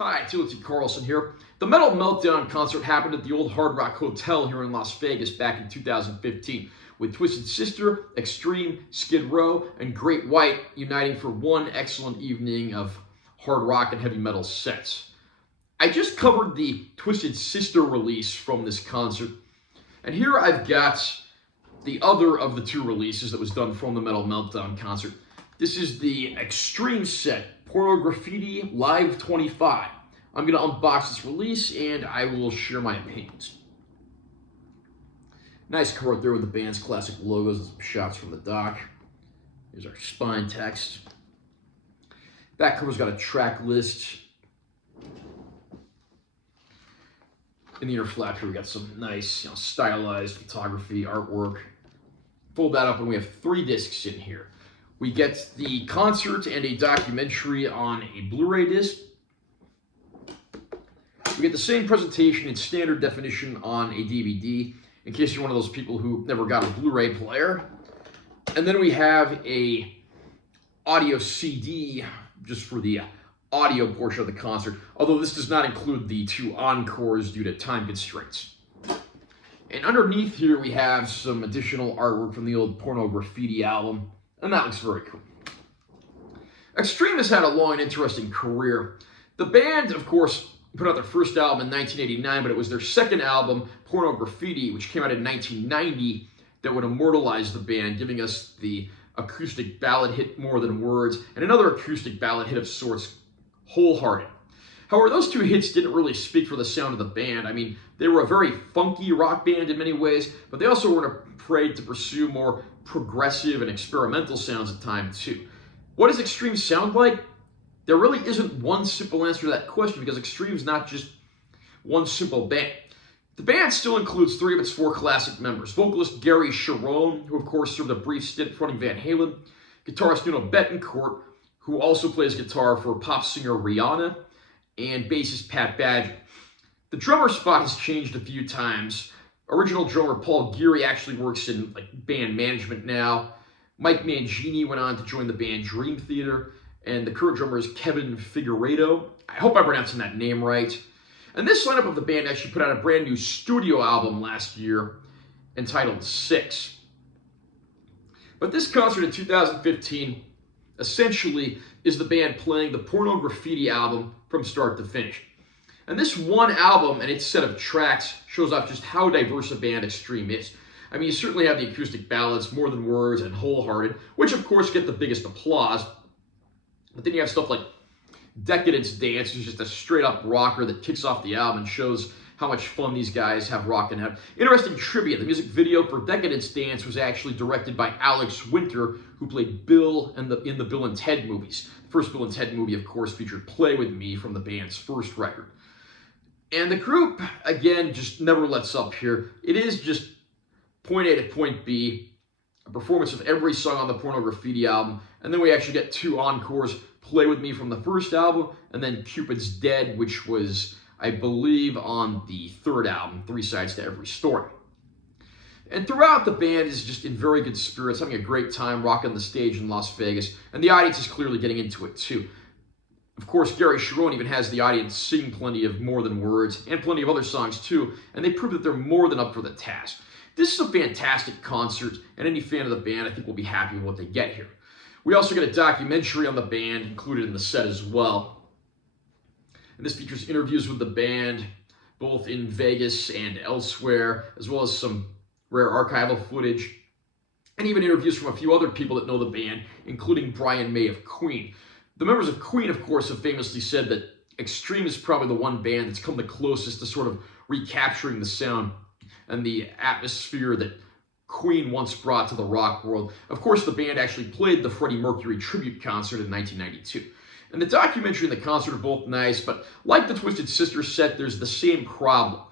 Hi, Timothy Carlson here. The Metal Meltdown concert happened at the old Hard Rock Hotel here in Las Vegas back in 2015, with Twisted Sister, Extreme, Skid Row, and Great White uniting for one excellent evening of hard rock and heavy metal sets. I just covered the Twisted Sister release from this concert, and here I've got the other of the two releases that was done from the Metal Meltdown concert. This is the Extreme set, Pornograffitti Live 25. I'm going to unbox this release and I will share my opinions. Nice cover there with the band's classic logos and some shots from the dock. Here's our spine text. Back cover's got a track list. In the inner flap here we got some nice, stylized photography, artwork. Fold that up and we have 3 discs in here. We get the concert and a documentary on a Blu-ray disc. We get the same presentation in standard definition on a DVD, in case you're one of those people who never got a Blu-ray player. And then we have a audio CD just for the audio portion of the concert, although this does not include the 2 encores due to time constraints. And underneath here we have some additional artwork from the old Pornograffitti album, and that looks very cool. Extreme has had a long and interesting career. The band, of course, put out their first album in 1989, but it was their second album, Pornograffitti, which came out in 1990, that would immortalize the band, giving us the acoustic ballad hit More Than Words, and another acoustic ballad hit of sorts, Wholehearted. However, those 2 hits didn't really speak for the sound of the band. I mean, they were a very funky rock band in many ways, but they also weren't afraid to pursue more progressive and experimental sounds at times too. What does Extreme sound like? There really isn't one simple answer to that question, because Extreme's not just one simple band. The band still includes 3 of its 4 classic members. Vocalist Gary Cherone, who of course served a brief stint fronting Van Halen. Guitarist Nuno Bettencourt, who also plays guitar for pop singer Rihanna. And bassist Pat Badger. The drummer spot has changed a few times. Original drummer Paul Geary actually works in band management now. Mike Mangini went on to join the band Dream Theater, and the current drummer is Kevin Figueiredo. I hope I'm pronouncing that name right. And this lineup of the band actually put out a brand new studio album last year entitled 6. But this concert in 2015 essentially is the band playing the Pornograffitti album from start to finish. And this one album and its set of tracks shows off just how diverse a band Extreme is. I mean, you certainly have the acoustic ballads, More Than Words, and Wholehearted, which of course get the biggest applause. But then you have stuff like Decadence Dance, which is just a straight-up rocker that kicks off the album and shows how much fun these guys have rocking out. Interesting trivia, the music video for Decadence Dance was actually directed by Alex Winter, who played Bill in the Bill and Ted movies. The first Bill and Ted movie, of course, featured Play With Me from the band's first record. And the group, again, just never lets up here. It is just point A to point B, a performance of every song on the Pornograffitti album, and then we actually get 2 encores, Play With Me from the first album, and then Cupid's Dead, which was, I believe, on the 3rd album, 3 Sides to Every Story. And throughout, the band is just in very good spirits, having a great time rocking the stage in Las Vegas, and the audience is clearly getting into it too. Of course, Gary Cherone even has the audience sing plenty of More Than Words, and plenty of other songs too, and they prove that they're more than up for the task. This is a fantastic concert, and any fan of the band, I think, will be happy with what they get here. We also get a documentary on the band included in the set as well. And this features interviews with the band, both in Vegas and elsewhere, as well as some rare archival footage, and even interviews from a few other people that know the band, including Brian May of Queen. The members of Queen, of course, have famously said that Extreme is probably the one band that's come the closest to sort of recapturing the sound and the atmosphere that Queen once brought to the rock world. Of course, the band actually played the Freddie Mercury tribute concert in 1992. And the documentary and the concert are both nice, but like the Twisted Sister set, there's the same problem.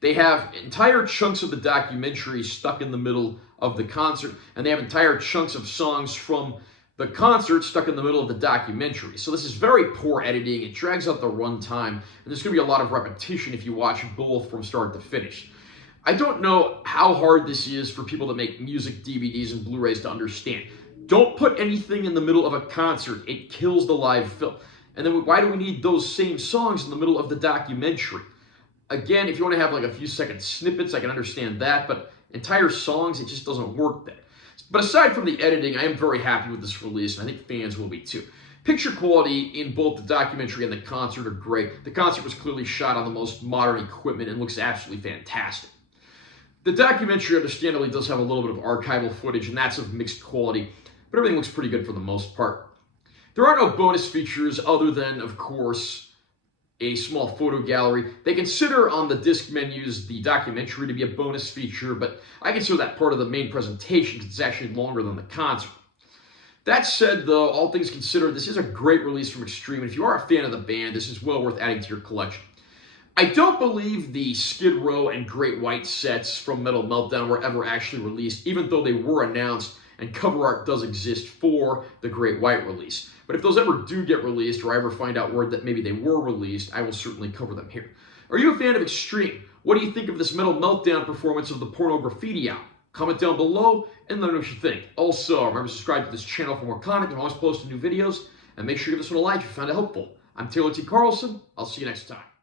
They have entire chunks of the documentary stuck in the middle of the concert, and they have entire chunks of songs from the concert stuck in the middle of the documentary. So this is very poor editing. It drags out the runtime, and there's going to be a lot of repetition if you watch both from start to finish. I don't know how hard this is for people that make music DVDs and Blu-rays to understand. Don't put anything in the middle of a concert. It kills the live film. And then why do we need those same songs in the middle of the documentary? Again, if you want to have like a few second snippets, I can understand that, but entire songs, it just doesn't work there. But aside from the editing, I am very happy with this release, and I think fans will be too. Picture quality in both the documentary and the concert are great. The concert was clearly shot on the most modern equipment and looks absolutely fantastic. The documentary understandably does have a little bit of archival footage, and that's of mixed quality, but everything looks pretty good for the most part. There are no bonus features other than, of course, a small photo gallery. They consider on the disc menus the documentary to be a bonus feature, but I consider that part of the main presentation because it's actually longer than the concert. That said, though, all things considered, this is a great release from Extreme, and if you are a fan of the band, this is well worth adding to your collection. I don't believe the Skid Row and Great White sets from Metal Meltdown were ever actually released, even though they were announced, and cover art does exist for the Great White release. But if those ever do get released, or I ever find out word that maybe they were released, I will certainly cover them here. Are you a fan of Extreme? What do you think of this Metal Meltdown performance of the Pornograffitti album? Comment down below and let me know what you think. Also, remember to subscribe to this channel for more content. I'm always posting new videos. And make sure you give this one a like if you found it helpful. I'm Taylor T. Carlson. I'll see you next time.